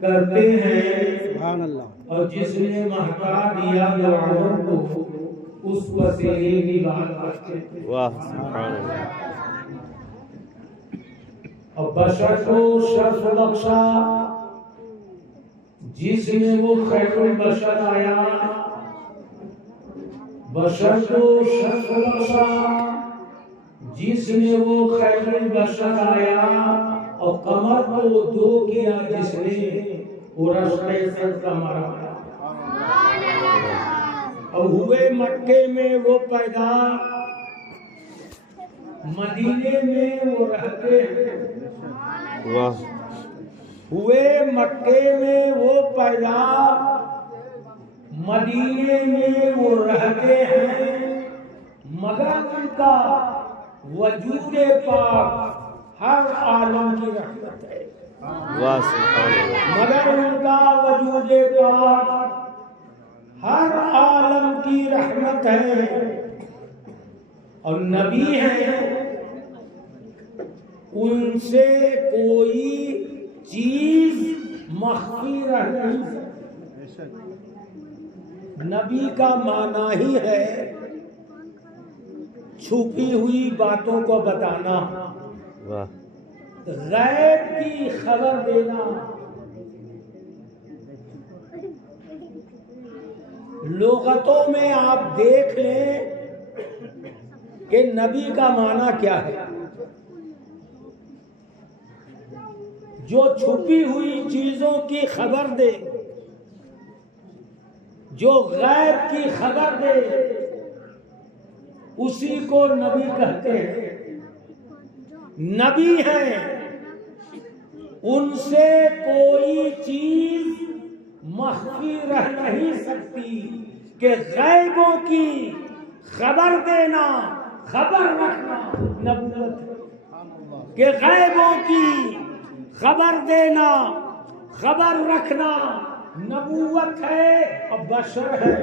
کرتے ہیں سبحان اللہ. اور جس نے مہکا دیا دعاؤں کو اس وسیلے کی بات کرتے ہیں. واہ سبحان اللہ. اور بشر کو شرف بخشا جس نے وہ خیر البشر آیا. بشر کو شرف بخشا جس نے وہ خیر البشر آیا اور کمر کو دو کیا جس نے وہ رشتے سر کا مارا. اور ہوئے مکے میں وہ پیدا مدینے میں وہ رہتے ہیں. واہ ہوئے مکے میں وہ پیدا مدینے میں وہ رہتے ہیں مگر ان کا وجود پاک ہر عالم کی رحمت ہے. واہ سبحان اللہ. مگر ان کا وجود پاک ہر عالم کی رحمت ہے. اور نبی ہیں ان سے کوئی چیز مخفی رہ نہیں سکتی. نبی کا معنی ہی ہے چھپی ہوئی باتوں کو بتانا، واہ غیب کی خبر دینا. لغتوں میں آپ دیکھ لیں کہ نبی کا معنی کیا ہے. جو چھپی ہوئی چیزوں کی خبر دے، جو غیب کی خبر دے، اسی کو نبی کہتے ہیں. نبی ہیں ان سے کوئی چیز مخفی رہ نہیں سکتی کہ غیبوں کی خبر دینا، خبر رکھنا نبوت ہے. کہ غیبوں کی خبر دینا، خبر رکھنا نبوت ہے اور بشر ہے.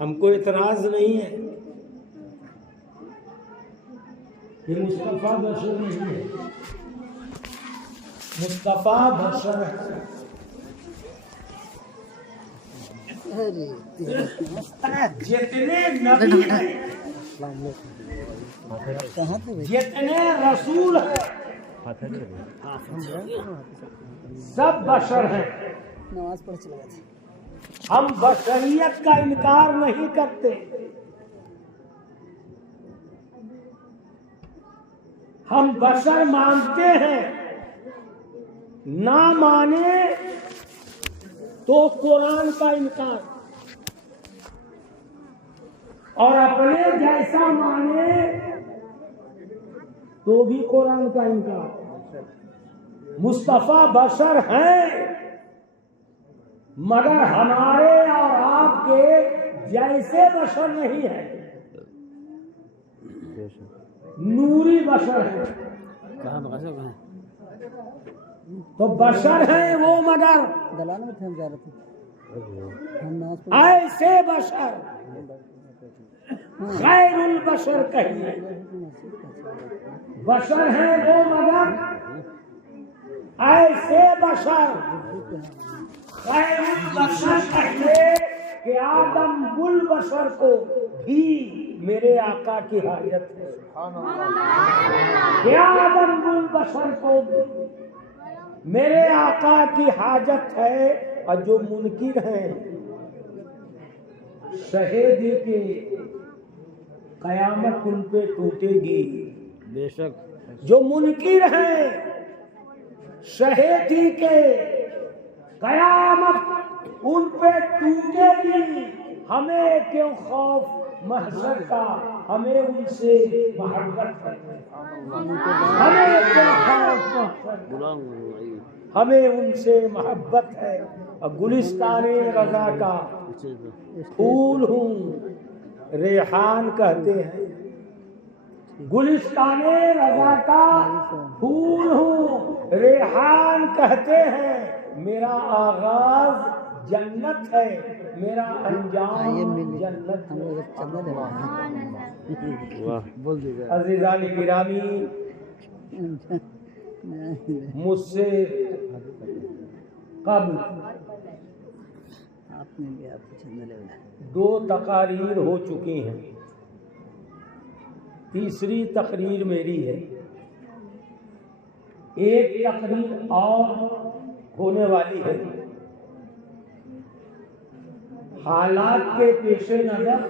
ہم کو اعتراض نہیں ہے کہ مصطفیٰ بشر نہیں ہے. مصطفیٰ بشر ہے. جتنے نبی ہیں، جتنے رسول ہیں، سب بشر ہیں. نماز پڑھ چلا گیا. ہم بشریت کا انکار نہیں کرتے. ہم بشر مانتے ہیں. نہ مانے تو قرآن کا انکار، اور اپنے جیسا مانے تو بھی قرآن کا انکار. مصطفیٰ بشر ہیں مگر ہمارے اور آپ کے جیسے بشر نہیں ہے. نوری بشر ہے. تو بشر ہیں وہ مگر دلال میں تھے ہم جا رہے تھے. ایسے بشر خیر البشر کہیے. بشر ہیں وہ مگر ایسے بشر خیر البشر کہیے کہ آدم گل بشر کو بھی میرے آقا کی حاجت ہے. کہ آدم گل بشر کو بھی میرے آقا کی حاجت ہے. اور جو منکر ہیں شہیدی کی قیامت ان پہ ٹوٹے گی. بے شک. جو منکر ہیں شہیدی کے قیامت ان پہ ٹوٹے گی. ہمیں کیوں خوف محشر کا، ہمیں ان سے محبت ہے. ہمیں کیوں خوف محشر کا، ہمیں ان سے محبت ہے. اور گلستان رضا کا پھول ہوں ریحان کہتے ہیں. گلستان رضا کا پھول ہوں ریحان کہتے ہیں. میرا آغاز جنت ہے، میرا انجام جنت ہے. عزیزان گرامی، مجھ سے قبل آپ نے بھی آپ کو 2 تقاریر ہو چکی ہیں، تیسری تقریر میری ہے، ایک تقریر اور ہونے والی ہے۔ حالات کے پیش نظر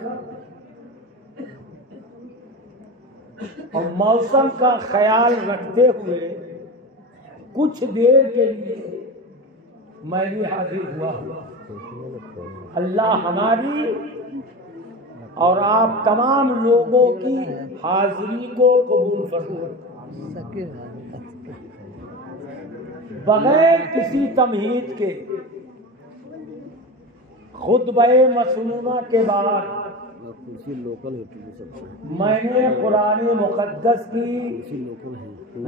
اور موسم کا خیال رکھتے ہوئے کچھ دیر کے لیے میں بھی حاضر ہوا ہوں۔ اللہ ہماری اور آپ تمام لوگوں کی حاضری کو قبول فرمائے۔ بغیر کسی تمہید کے خطبہ مسنونہ کے بعد میں نے قرآن مقدس کی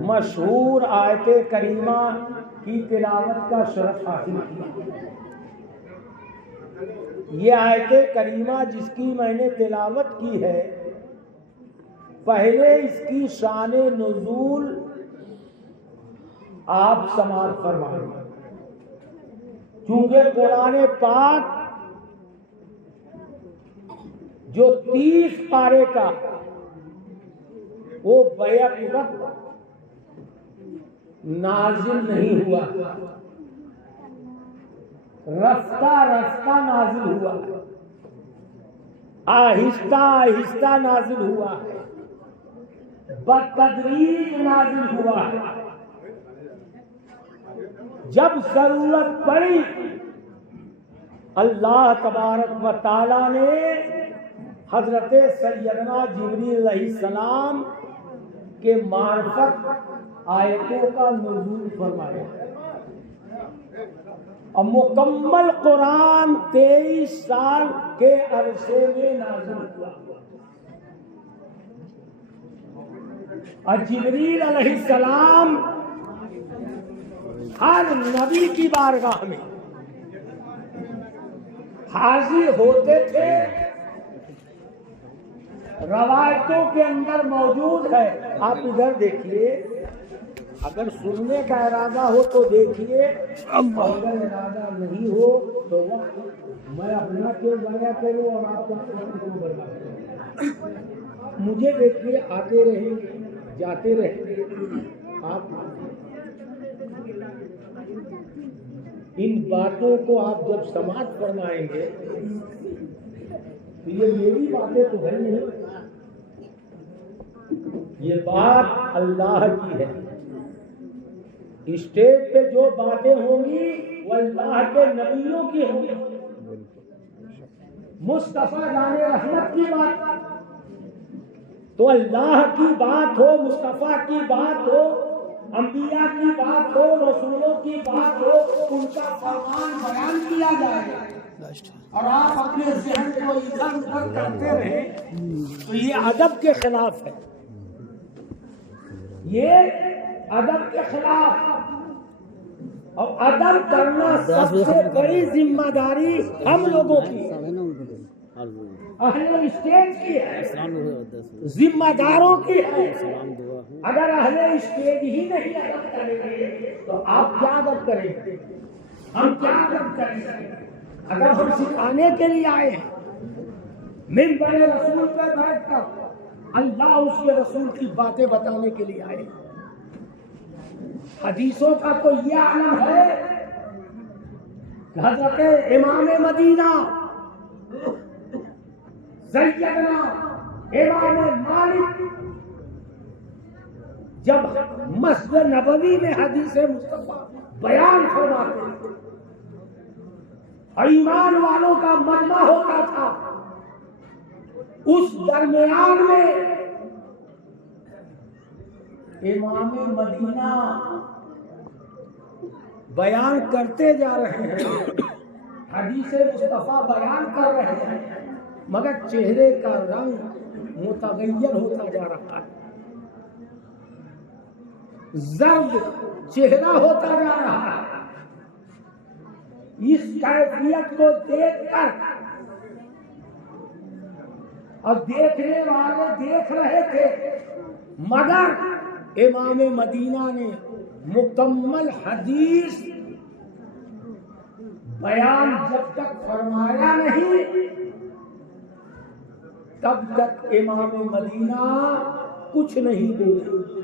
مشہور آیت کریمہ کی تلاوت کا شرف حاصل کیا۔ یہ آیت کریمہ جس کی میں نے تلاوت کی ہے، پہلے اس کی شان نزول آپ سماعت فرمائیں۔ چونکہ قرآن پاک جو 30 پارے کا وہ بیک وقت نازل نہیں ہوا، رفتہ رفتہ نازل ہوا، آہستہ آہستہ نازل ہوا، بتدریج نازل ہوا۔ جب ضرورت پڑی اللہ تبارک و تعالی نے حضرت سیدنا جبریل علیہ السلام کے معرفت آیتوں کا نزول فرمایا، اور مکمل قرآن 23 سال کے عرصے میں نازل ہوا۔ اور جبریل علیہ السلام ہر نبی کی بارگاہ میں حاضر ہوتے تھے۔ روایتوں کے اندر موجود ہے، آپ ادھر دیکھیے، اگر سننے کا ارادہ ہو تو دیکھیے، اگر ارادہ نہیں ہو تو وقت میں اپنا کیوں ضائع کروں اور آپ کا کیوں برباد کروں؟ مجھے دیکھیے، آتے رہیں گے جاتے رہیں گے، آپ ان باتوں کو آپ جب سماعت فرمائیں گے تو یہ میری باتیں تو ہے نہیں، یہ بات اللہ کی ہے۔ اسٹیج پہ جو باتیں ہوں گی وہ اللہ کے نبیوں کی ہوں گی۔ مصطفیٰ جان رحمت کی بات تو اللہ کی بات ہو، مصطفیٰ کی بات ہو، انبیاء کی بات ہو، رسولوں کی بات ہو، ان کا فرمان بیان کیا جائے اور آپ اپنے ذہن کو ادھر ادھر کرتے رہیں تو یہ ادب کے خلاف ہے، یہ ادب کے خلاف۔ اور ادب کرنا سب سے بڑی ذمہ داری ہم لوگوں کی، اہل اسٹیج کی ہے، ذمہ داروں کی ہے۔ اگر اہل اسٹیج ہی نہیں ادب کریں گے تو آپ کیا ادب کریں گے؟ ہم کیا ادب کریں گے؟ اگر ہم سکھانے کے لیے آئے ہیں، منبر رسول پہ بیٹھ کر اللہ اس کے رسول کی باتیں بتانے کے لیے آئے، حدیثوں کا تو یہ عالم ہے کہ حضرت امام مدینہ سیدنا امام مالک جب مسجد نبوی میں حدیث مصطفیٰ بیان فرماتے تھے اور ایمان والوں کا مجمع ہوتا تھا، اس درمیان میں امام مدینہ بیان کرتے جا رہے ہیں، حدیث مصطفیٰ بیان کر رہے ہیں، مگر چہرے کا رنگ متغیر ہوتا جا رہا ہے، زرد چہرہ ہوتا جا رہا ہے۔ اس کیفیت کو دیکھ کر اور دیکھنے والے دیکھ رہے تھے، مگر امام مدینہ نے مکمل حدیث بیان جب تک فرمایا نہیں تب تک امام مدینہ کچھ نہیں بولے،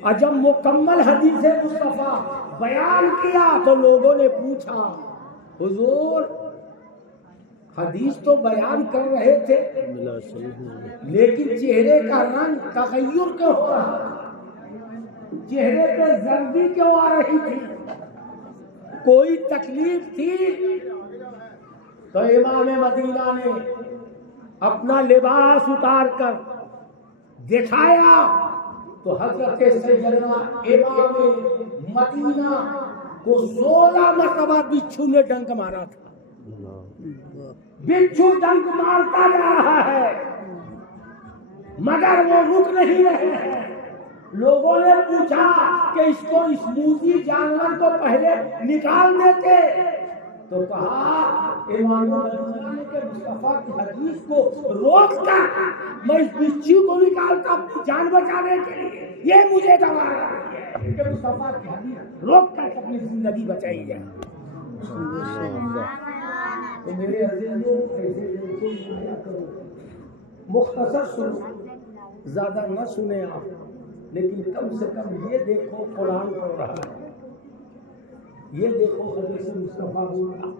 اور جب مکمل حدیث مصطفیٰ بیان کیا تو لوگوں نے پوچھا حضور حدیث تو بیان کر رہے تھے لیکن چہرے کا رنگ تغیر کیوں ہو رہا، چہرے پہ زردی کیوں آ رہی تھی، کوئی تکلیف تھی؟ تو امام مدینہ نے اپنا لباس اتار کر دکھایا تو حضرت سیدنا امام مدینہ کو 16 مرتبہ بچھو نے ڈنک مارا تھا، بچھو ڈنک مارتا جا رہا ہے مگر وہ رک نہیں رہے ہیں۔ لوگوں نے پوچھا کہ اس کو اس موذی جانور کو پہلے نکال دیتے، تو کہا امام مدینہ نے کہ مصطفیٰ کی حدیث کو روک کر میں اس بچھو کو نکالتا اپنی جان بچانے کے لیے، یہ مجھے گوارا ہے کہ مصطفیٰ کی حدیث روک کر اپنی زندگی بچائی جائے۔ تو میرے عزیزوں ایسے مختصر سنو، زیادہ نہ سنیں آپ، لیکن کم سے کم یہ دیکھو قرآن پڑھ رہا ہے، یہ دیکھو حدیث مصطفیٰ بول رہا،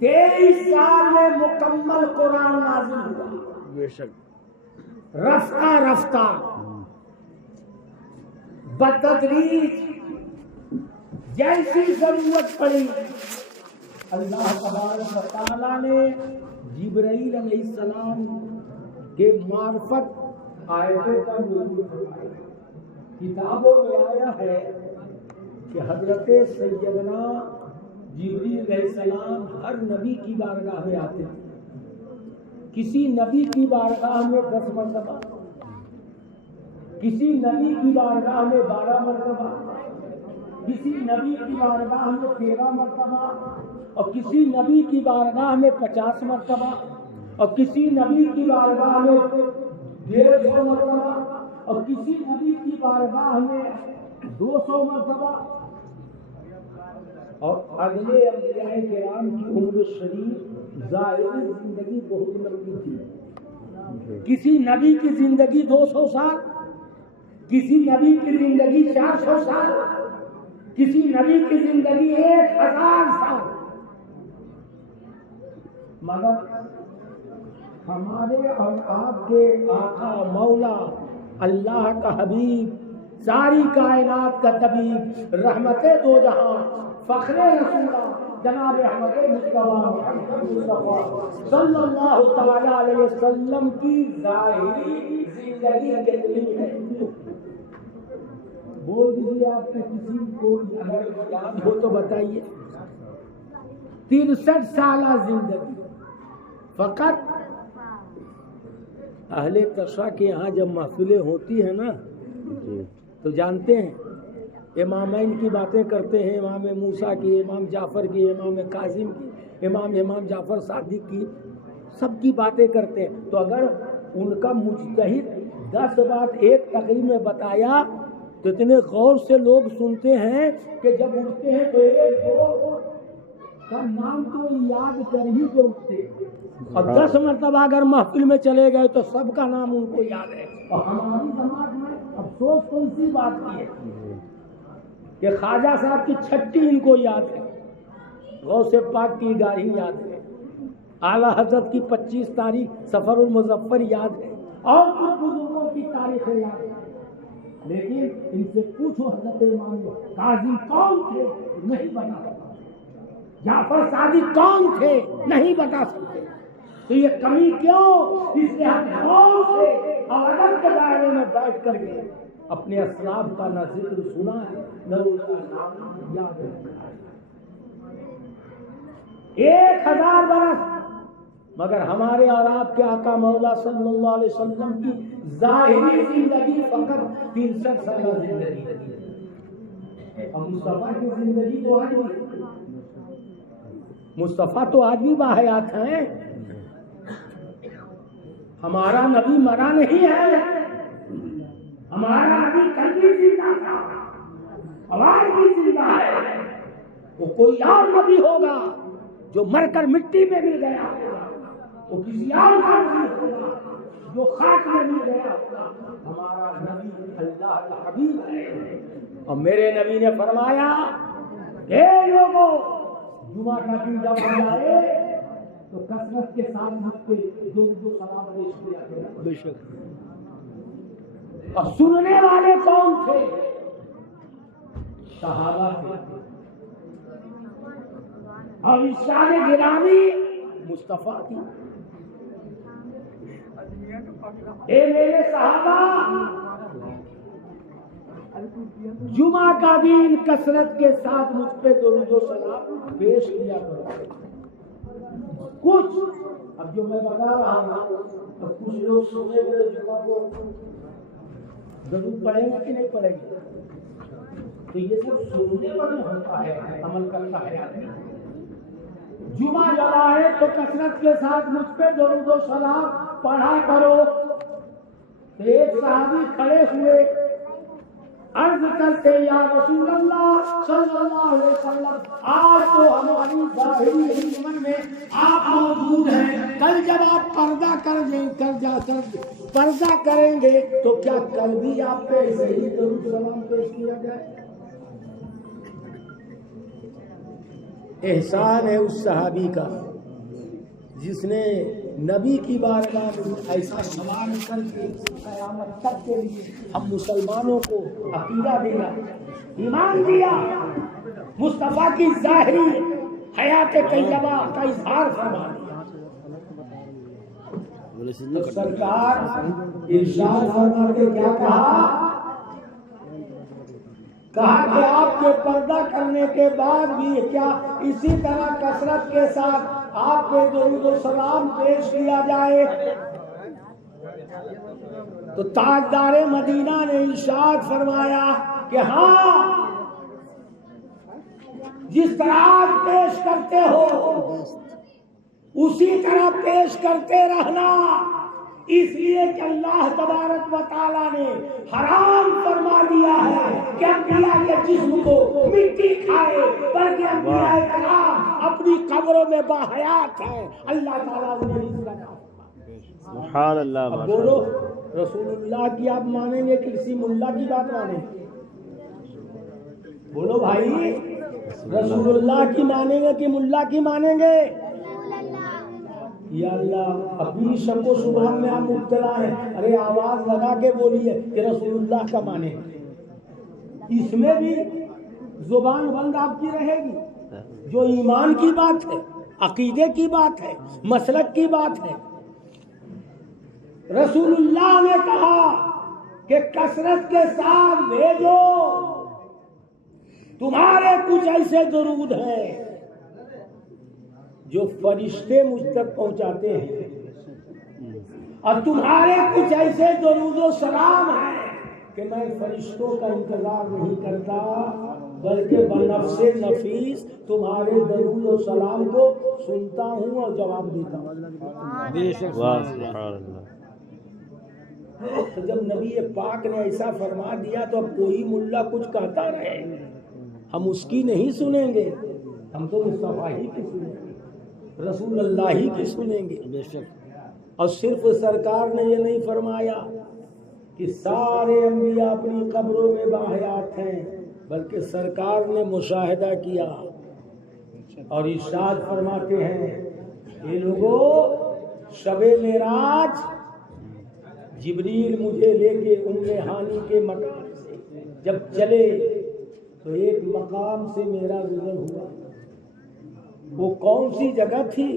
23 سال میں مکمل قرآن نازل ہوا، بے شک رفتہ رفتہ بتدریج، جیسی ضرورت پڑی اللہ تبارک و تعالیٰ نے جبرائیل علیہ السلام کے معرفت آیتوں کا نزول فرمایا۔ کتابوں میں آیا ہے کہ حضرت سیدنا جبرائیل علیہ السلام ہر نبی کی بارگاہ میں آتے تھے، کسی نبی کی بارگاہ میں 10 مرتبہ، کسی نبی کی بارگاہ میں 12 مرتبہ، کسی نبی کی بارگاہ میں 13 مرتبہ، اور کسی نبی کی بارگاہ میں 50 مرتبہ، اور کسی نبی کی بارگاہ میں 150 مرتبہ، اور کسی نبی کی بارگاہ میں 200 مرتبہ۔ اور اگلے انبیاء کرام کی عمر شریف ظاہری زندگی بہت لمبی تھی، کسی نبی کی زندگی 200 سال، کسی نبی کی زندگی 400 سال، کسی نبی کی زندگی 1000 سال، مگر ہمارے اور آپ کے آقا مولا اللہ کا حبیب، ساری کائنات کا طبیب، رحمت دو جہاں، فخر رسولہ جناب احمد مصطفیٰ محمد مصطفیٰ صلی اللہ تعالی علیہ وسلم کی ظاہری زندگی کتنی ہے؟ بول دیجیے آپ کے کسی کو اگر یاد ہو تو بتائیے۔ 63 سالہ زندگی۔ فقط اہل قصہ کے یہاں جب محفلیں ہوتی ہیں نا تو جانتے ہیں امامین کی باتیں کرتے ہیں، امام موسیٰ کی، امام جعفر کی، امام کاظم کی، امام جعفر صادق کی، سب کی باتیں کرتے ہیں۔ تو اگر ان کا مجتہد 10 بات ایک تقریر میں بتایا تو اتنے غور سے لوگ سنتے ہیں کہ جب اٹھتے ہیں تو ایک دو کا نام تو یاد کر ہی کے اٹھتے، اور 10 مرتبہ اگر محفل میں چلے گئے تو سب کا نام ان کو یاد ہے۔ اور ہماری سماج میں افسوس تو اسی بات کی ہے کہ خواجہ صاحب کی چھٹی ان کو یاد ہے، غوث پاک کی گاڑی یاد ہے، اعلیٰ حضرت کی 25 تاریخ سفر المظفر یاد ہے، اور کچھ بزرگوں کی تاریخیں یاد ہے، لیکن ان سے پوچھو حضرت امام کاظم کون تھے نہیں بتا سکتے، جعفر صادق کون تھے نہیں بتا سکتے۔ تو یہ کمی کیوں؟ اس لیے ہم غور سے اور ادب کے دائرے میں بیٹھ کر کے اپنے اسلاف کا نہ ذکر سنا ہے نہ ان کا نام یاد رکھا ہے۔ 1000 برس، مگر ہمارے اور آپ کے آقا مولا صلی اللہ علیہ وسلم کی ظاہری زندگی فقط 63 سالہ زندگی ہے۔ اور مصطفیٰ کی زندگی تو آج بھی، مصطفیٰ تو آج بھی باحیات ہیں، ہمارا نبی مرا نہیں ہے، ہمارا نبی کل بھی زندہ تھا، آواز بھی زندہ ہے. وہ کوئی اور نبی ہوگا جو مر کر مٹی میں مل گیا ہوگا، وہ کسی اور کا نبی ہوگا جو خاک میں مل گیا ہوگا. ہمارا نبی اللہ کا حبیب ہے. اور میرے نبی نے فرمایا اے لوگوں، جمعہ کا دن جب آئے تو کثرت کے ساتھ مجھ پہ دو سلام پیش کیا کرو. بے شک. اور سننے والے کون تھے؟ صحابہ تھے. اور ارشاد گرامی مصطفیٰ کی. اے میرے صحابہ، جمعہ کا دن کثرت کے ساتھ مجھ پہ درود و سلام پیش کیا کرو. کچھ اب جو میں بتا رہا ہوں تو کچھ لوگ سنے گئے جمعہ کو درود پڑھیں گے کہ نہیں پڑھیں گے؟ تو یہ سب سننے پر ہوتا ہے، عمل کرتا ہے آدمی. جمعہ جب آئے تو کثرت کے ساتھ مجھ پہ درود و سلام پڑھا کرو. تو ایک صحابی کھڑے ہوئے، عرض کرتے یا رسول اللہ صلی اللہ علیہ وسلم، آج تو ہماری ظاہری خدمت میں آپ موجود ہیں، کل جب آپ پردہ کریں گے تو کیا کل بھی آپ پہ صحیح درود سلام پیش کیا جائے؟ احسان ہے اس صحابی کا جس نے نبی کی بارگاہ میں ایسا سوال کر کے قیامت تک کے لیے ہم مسلمانوں کو عقیدہ دیا، ایمان دیا، مصطفیٰ کی ظاہری حیات طیبہ کا اظہار فرما دیا. تو سرکار ارشاد فرما کے کیا کہا کہ آپ کے پردہ کرنے کے بعد بھی کیا اسی طرح کثرت کے ساتھ آپ کے درود و سلام پیش کیا جائے؟ تو تاجدار مدینہ نے ارشاد فرمایا کہ ہاں، جس طرح آپ پیش کرتے ہو اسی طرح پیش کرتے رہنا، اس لیے کہ اللہ تبارک و تعالیٰ نے حرام فرما دیا ہے کہ انبیاء کے جسم کو مٹی کھائے، بلکہ انبیاء کرام اپنی قبروں میں باحیات ہیں. اللہ تعالیٰ انہیں رزق عطا فرمائے. سبحان اللہ. اب بولو، رسول اللہ کی آپ مانیں گے کہ کسی ملا کی بات مانیں گے؟ بولو بھائی، رسول اللہ کی مانیں گے کہ ملا کی مانیں گے؟ یا اللہ، اپنی شک و شبہات میں آپ مبتلا ہیں. ارے آواز لگا کے بولیے کہ رسول اللہ کا مانے. اس میں بھی زبان بند آپ کی رہے گی. جو ایمان کی بات ہے، عقیدے کی بات ہے، مسلک کی بات ہے. رسول اللہ نے کہا کہ کثرت کے ساتھ بھیجو، تمہارے کچھ ایسے درود ہیں جو فرشتے مجھ تک پہنچاتے ہیں، اور تمہارے کچھ ایسے درود و سلام ہیں کہ میں فرشتوں کا انتظار نہیں کرتا، بلکہ بنفس نفیس تمہارے درود و سلام کو سنتا ہوں اور جواب دیتا ہوں. بے شک. سبحان اللہ. جب نبی پاک نے ایسا فرما دیا تو اب کوئی ملا کچھ کہتا رہے، ہم اس کی نہیں سنیں گے. ہم تو مصطفیٰ ہی کی سنیں گے، رسول اللہ ہی کی سنیں گے. بے شک. اور صرف سرکار نے یہ نہیں فرمایا کہ سارے انبیاء اپنی قبروں میں باحیات ہیں، بلکہ سرکار نے مشاہدہ کیا اور ارشاد فرماتے ہیں یہ لوگوں، شب معراج جبریل مجھے لے کے ام ہانی کے مکان سے جب چلے تو ایک مقام سے میرا گزر ہوا. وہ کون سی جگہ تھی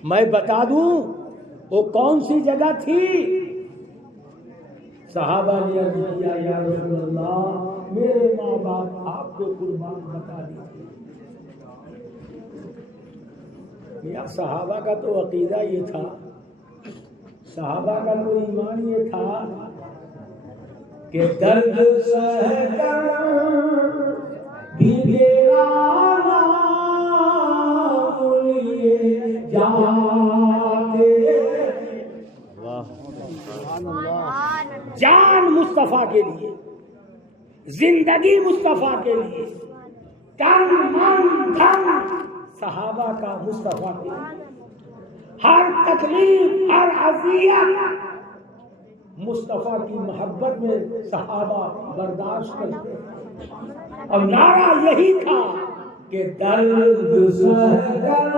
میں بتا دوں؟ وہ کون سی جگہ تھی؟ صحابہ نے عرض کیا یا رسول اللہ، میرے ماں باپ آپ کو قربان بتا دیجیے. یا صحابہ کا تو عقیدہ یہ تھا، صحابہ کا تو ایمان یہ تھا کہ درد سہ کر بھی دیوانا جان مصطفیٰ کے لیے، زندگی مصطفیٰ کے لیے، تن من دھن صحابہ کا مصطفیٰ کے لیے، ہر تکلیف ہر اذیت مصطفیٰ کی محبت میں صحابہ برداشت کرتے ہیں، اور نعرہ یہی تھا کہ درد سہ کر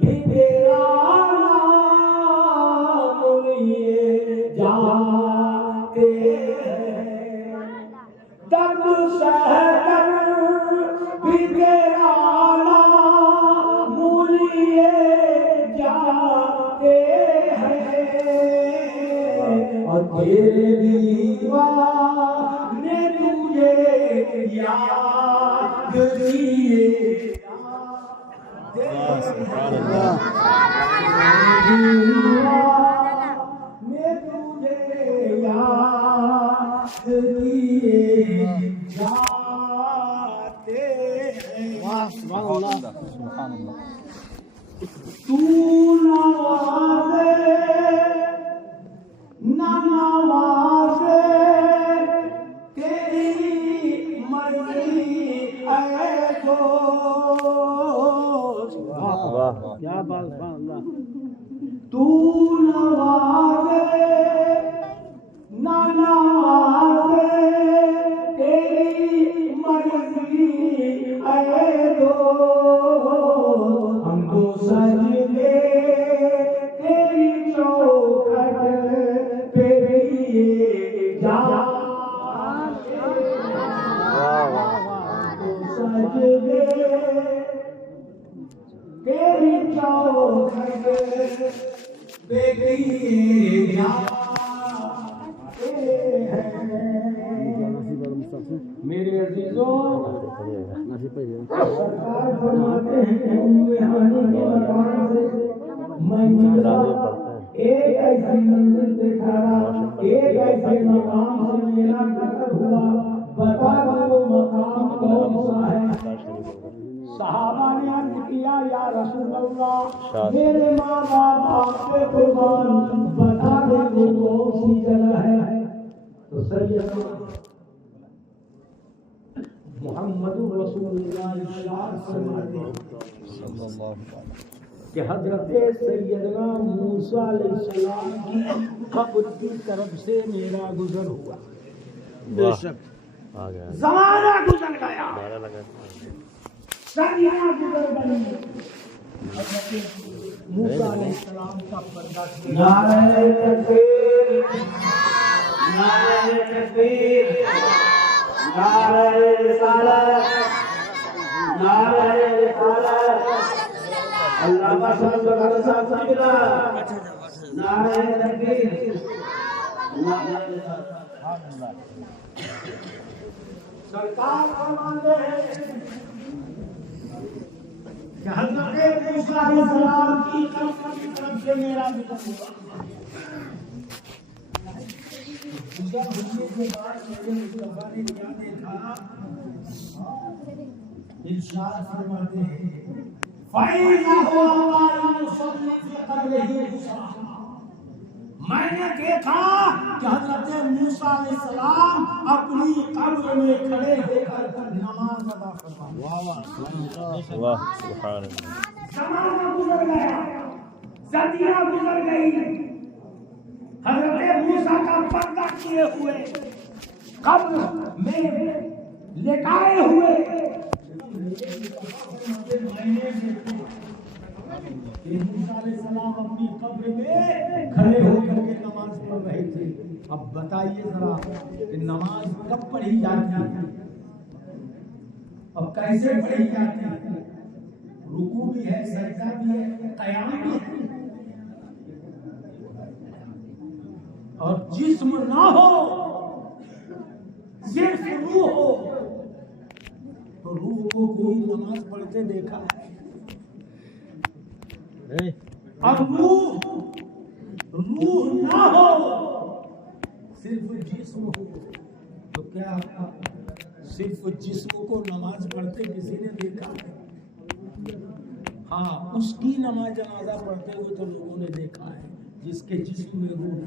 بھی تیرا نام لیے جاتے ہیں، درد سہ کر بھی تیرا نام لیے جاتے ہیں، اور تیرے دیوان نے تجھے یاد کیے، سبحان اللہ میں تجھے یاد کیے جاتے ہیں، سبحان اللہ تو نوازے نہ نوازے تیری مرضی اے دوست، واہ کیا بات سبحان اللہ تو نوازے نہ نوازے تیری مرضی اے دوست، ہم تو سجدے تیری چوکھٹ پہ بھی جاتے ہیں، سجدے تیری چوکھٹ پہ بھی جاتے ہیں۔ میرے عزیزوں، سرکار فرماتے ہیں کہ ہانی کے مقام سے میں ایک ایسی منزل پہ کھڑا، ایک ایسے مقام سے میرا نظر ہوا، بتا دو وہ مقام کون سا ہے؟ صحابہ نے عرض کیا یا رسول اللہ، میرے ماں باپ آپ کے قربان، بتا دے وہ کون سی جگہ ہے؟ تو سیدنا محمد رسول اللہ ارشاد فرماتے ہیں کہ حضرت سیدنا موسیٰ علیہ السلام کی قبر کی طرف سے میرا گزر ہوا، بے شک آ گیا زمانہ گزر گیا، نعرہ لگا صدیاں گزر گئی، حضرت موسیٰ علیہ السلام کا پردہ کیا۔ نعرہ تکبیر، نعرہ تکبیر، نعرہ رسالت، نعرہ رسالت، اللہ صلی اللہ علیہ وسلم، نعرہ تکبیر، نعرہ رسالت۔ سرکار فرماتے ہیں کہ حضرت موسیٰ علیہ السلام کی قبر کی طرف سے میرا گزر ہوا، گزر ہونے کے بعد میرے مصطفیٰ نے کیا دیکھا؟ ارشاد فرماتے ہیں فَإِذَا هُوَ قَائِمٌ يُصَلِّي فِي قَبْرِهِ مُصَلًّى، میں نے دیکھا کہ حضرت موسیٰ علیہ السلام اپنی قبر میں کھڑے ہو کر نماز ادا فرما رہے ہیں۔ واہ سبحان اللہ زمانہ گزر گیا، صدیاں گزر گئی، حضرت موسیٰ کا پردہ کیے ہوئے قبر میں لٹائے ہوئے موسیٰ علیہ السلام اپنی قبر میں کھڑے ہو کر کے نماز پڑھ رہے تھے۔ اب بتائیے ذرا کہ نماز کب پڑھی جاتی ہے اور کیسے پڑھی جاتی ہے؟ رکوع بھی ہے، سجدہ بھی ہے، قیام بھی ہے، اور جسم نہ ہو صرف روح ہو تو روح کو کوئی نماز پڑھتے دیکھا ہے؟ اور روح نہ ہو صرف جسم ہو تو کیا صرف جسم کو نماز پڑھتے کسی نے دیکھا؟ ہاں، اس کی نماز جنازہ پڑھتے ہوئے تو لوگوں نے دیکھا ہے جس کے جسم میں روح ہے،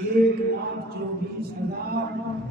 1,24,000,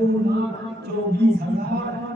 2,24,000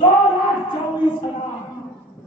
2,24,000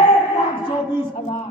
1,24,000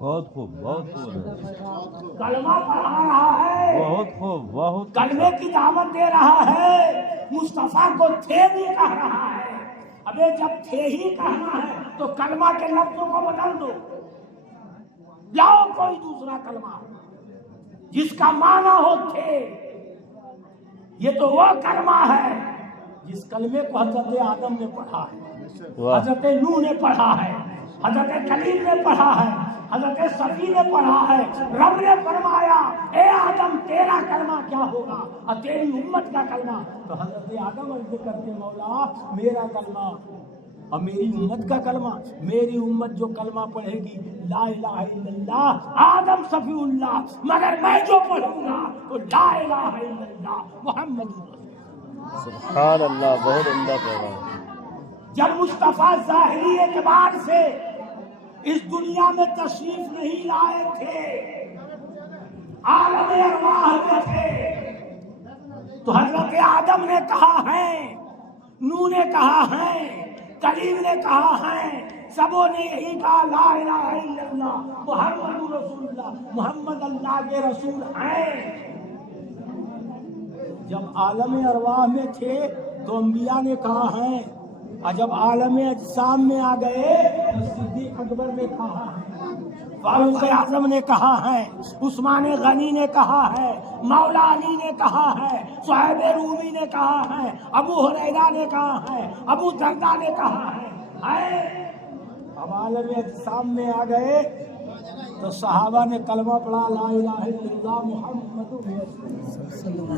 بہت خوب بہت خوب کلمہ پڑھا رہا ہے، بہت خوب بہت کلمے کی دعوت دے رہا ہے، مصطفیٰ کو تھے بھی کہہ رہا ہے۔ ابے جب تھے ہی کہنا ہے تو کلمہ کے لفظوں کو بدل دو، لاؤ کوئی دوسرا کلمہ جس کا معنی ہو تھے۔ یہ تو وہ کلمہ ہے جس کلمے کو حضرت آدم نے پڑھا ہے، حضرت نوح نے پڑھا ہے، حضرت کلیم نے پڑھا ہے، حضرت صفی نے پڑھا ہے۔ رب نے فرمایا اے آدم تیرا کلمہ کیا ہوگا اور تیری امت کا کلمہ؟ تو حضرت آدم عرض کرتے مولا میرا کلمہ اور میری امت کا کلمہ، میری امت جو کلمہ پڑھے گی لا الہ الا اللہ آدم صفی اللہ، مگر میں جو پڑھوں گا تو لا الہ الا اللہ محمد رسول اللہ۔ سبحان اللہ، بہت عمدہ پیغام۔ جب مصطفیٰ ظاہری اعتبار سے اس دنیا میں تشریف نہیں لائے تھے، عالم ارواح میں تھے، تو حضرت آدم نے کہا ہے، نوح نے کہا ہے، کلیم نے کہا ہے، سبوں نے یہی کہا لا الہ الا اللہ محمد رسول اللہ، محمد اللہ کے رسول ہیں۔ جب عالم ارواح میں تھے تو انبیاء نے کہا ہے، اور جب عالم اجسام میں آ گئے تو صدیق اکبر نے کہا ہے، فاروق اعظم نے کہا ہے، عثمان غنی نے کہا ہے، مولا علی نے کہا ہے، صہیب رومی نے کہا ہے، ابو ہریرہ نے کہا ہے، ابو درداء نے کہا ہے۔ اب عالم اجسام میں آ گئے تو صحابہ نے کلمہ پڑھا لا الہ الا اللہ محمد رسول اللہ۔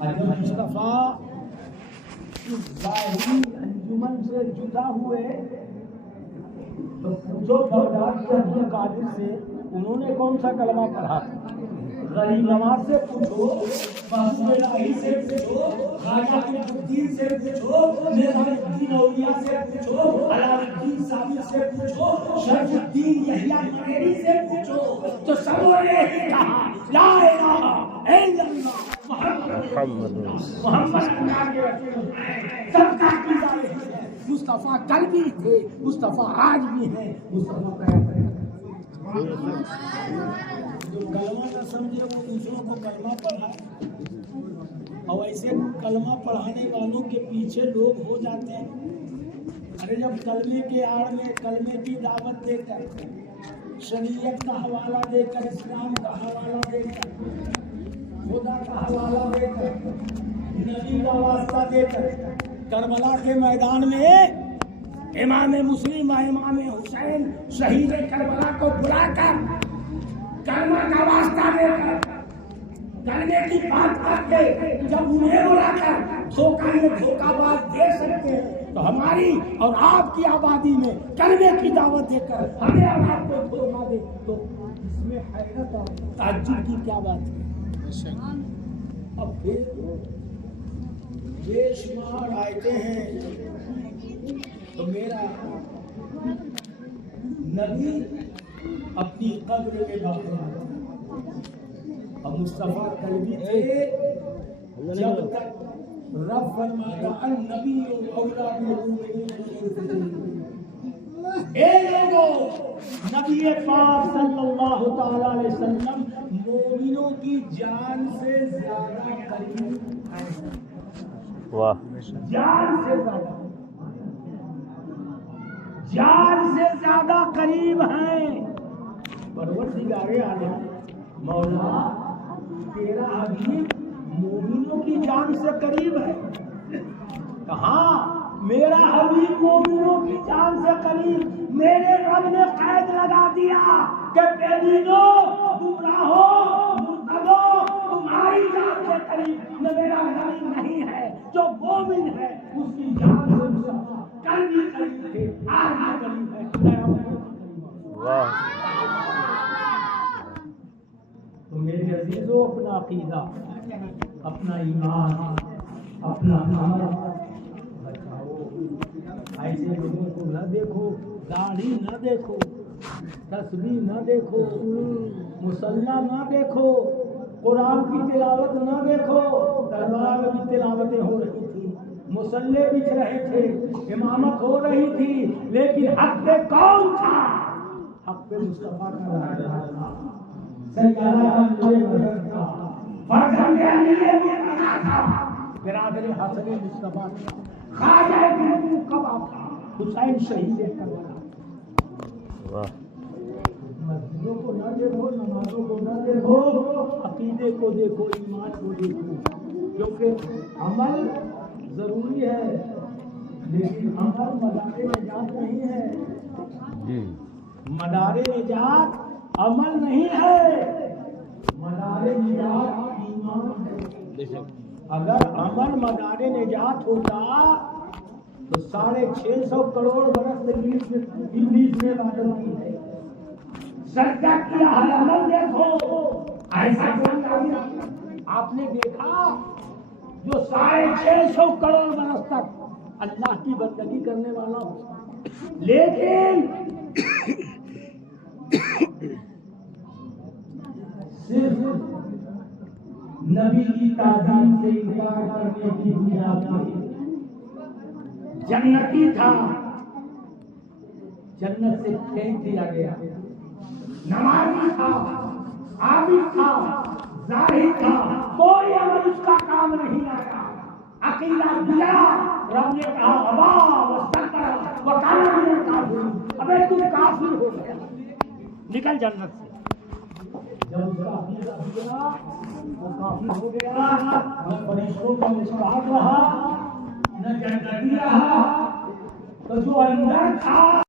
حضرت مصطفیٰ اس ظاہری انجمن سے جدا ہوئے تو پوچھو بغداد کے عبد القادر سے انہوں نے کون سا کلمہ پڑھا؟ غریب نواز سے پوچھو، محمود الہی سے پوچھو، خواجہ الدین سے پوچھو، نظام الدین اولیاء سے پوچھو، علاء الدین ثابت سے پوچھو، شرف الدین یحییٰ مریری سے پوچھو، تو سب نے یہی کہا لا الہ الا اللہ محمد اللہ کے رسول۔ سب کا عقیدہ یہی ہے، مصطفیٰ کل بھی تھے، مصطفیٰ آج بھی ہیں، مصطفیٰ جو کلمہ نہ سمجھے وہ دوسروں کو کلمہ پڑھائے، اور ایسے کلمہ پڑھانے والوں کے پیچھے لوگ ہو جاتے ہیں۔ ارے جب کلمے کے آڑ میں کلمے کی دعوت دے کر، شریعت کا حوالہ دے کر، اسلام کا حوالہ دے کر، خدا کا حوالہ دے کر، نبی کا واسطہ دے کر، کربلا کے میدان میں امام مسلم امام حسین شہید کربلا کو بلا کر کلمہ کا واسطہ دے کر، کلمے کی بات کر کے جب انہیں بلا کر دھوکہ باز دے سکتے ہیں تو ہماری اور آپ کی آبادی میں کلمے کی دعوت دے کر ہمیں اور آپ کو دھوکہ دے تو اس میں حیرت اور تعجب کی کیا بات ہے؟ اب پھر بے شمار آیتیں ہیں تو میرا نبی اپنی قبر میں داخل اور مصطفیٰ قلبی تھے جب تک رب فرمایا النبی اولا بالمؤمنین اے لوگوں، نبی پاک صلی اللہ تعالی علیہ وسلم مومنوں کی جان سے زیادہ قریب ہیں۔ واہ، جان سے زیادہ قریب ہیں۔ پروردگار عالم مولا تیرا حبیب مومنوں کی جان سے قریب ہے۔ کہاں؟ میرا حبیب مومنوں کی جان سے قریب۔ میرے رب نے قید لگا دیا کہ بےدینوں، گمراہوں، مرتدوں، تمہاری جان سے قریب نہ میرا حبیب نہیں ہے۔ جو مومن ہے اس کی جان سے مصطفیٰ کل بھی قریب تھے، آج بھی قریب ہے، قیامت تک قریب ہے۔ واہ، تو میرے عزیزوں اپنا عقیدہ، اپنا ایمان، اپنا عمل بچاؤ۔ ایسے لوگوں کو نہ دیکھو، داڑھی نہ دیکھو، تسبیح نہ دیکھو، مصلی نہ دیکھو، قرآن کی تلاوت نہ دیکھو۔ کربلا میں بھی تلاوتیں ہو رہی تھی، مسلح بچھ رہے تھے، امامت ہو رہی تھی، لیکن حق پہ کون تھا؟ حق پہ مصطفیٰ کا راج تھا، سیدنا کا نور تھا، فرزند علی تھا، برادر حسن مصطفیٰ تھا، خواجہ کبا تھا، حسین شہید کربلا۔ واہ مسجدوں کو نہ دیکھو، نمازوں کو نہ دیکھو، عقیدے کو دیکھو، ایمان کو دیکھو، کیونکہ عمل ضروری ہے لیکن عمل مدار نجات نہیں ہے، جی مدار نجات عمل نہیں ہے، مدار نجات ایمان ہے۔ اگر عمل مدار نجات ہوتا تو 650 کروڑ برس ابلیس نے عبادت کی ہے، سجدہ کیا ہے، عمل دیکھو ایسا کوئی آپ نے دیکھا جو 650 کروڑ برس تک اللہ کی بندگی کرنے والا ہو، لیکن صرف نبی کی تعظیم سے انکار کرنے کی بنیاد پر جنتی تھا، جنت سے پھینک دیا گیا، نمازی تھا، عابد تھا، زاہد تھا، کوئی عمل اس کا کام نہیں آیا، عقیدہ دیا، رب نے کہا ابا واستكبر وكان من الكافرين، ابے تم کافر ہو گیا، نکل جنت سے۔ جب اس کا عقیدہ دیا وہ کافر ہو گیا، نہ فرشتوں کا مصباح رہا، نہ جنتی رہا، تو جو اندر تھا